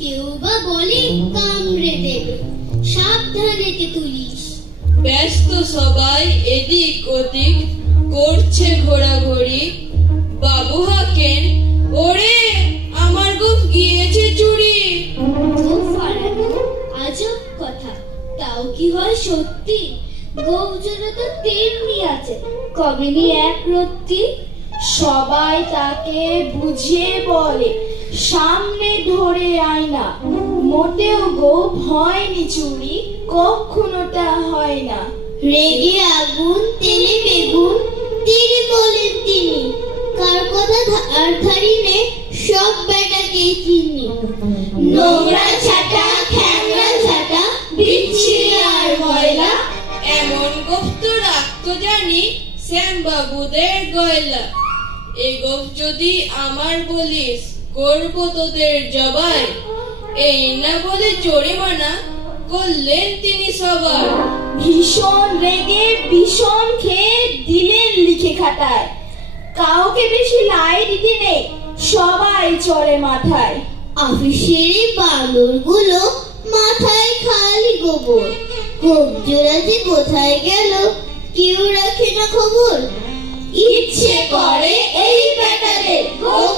কেউ বা বলে কামড়ে দেবে, সাবধানেতে তুলিস। ব্যস্ত সবাই এদিক ওদিক করছে ঘোরাঘুরি। বাবু হাকেন, ওরে আমার গোফ গিয়েছে চুরি। গোফ হারানো আজব কথা, তাও কি হয় সত্যি? গোফ জোড়া তো তেমনি আছে, কবেনি এক রত্তি। সবাই তাকে বুঝিয়ে বলে, সামনে ধরে আয়না। মোটেও গোপ হয়নি চুরি, কখনোটা হয় না। রেগে আগুন, তেলে বেগুন, তিনি বলেন তিনি। কার কথা আর ধারি নে, সব বেটাকে চিনি। নোংরা ছাটা, খ্যাংরা ছাটা, বিচ্ছিরি আর ময়লা। এমন গোফ তো রাখতো জানি শ্যাম বাবুদের গয়লা। এ গোফ যদি আমার বলিস, করবো তোদের জবাই। এই না বলে জরিমানা করলেন তিনি সবার। ভীষণ রেগে ভীষণ খেয়ে দিলেন লিখে খাতায়। কাউকে বেশি লাই দিতে নেই, সবাই চড়ে মাথায়। অফিসের বানর গুলো মাথায় খালি গোবর। গোপ জোড়া যে কোথায় গেল, কেউ রাখে না খবর। ইচ্ছে করে এই বেটাদের গোপ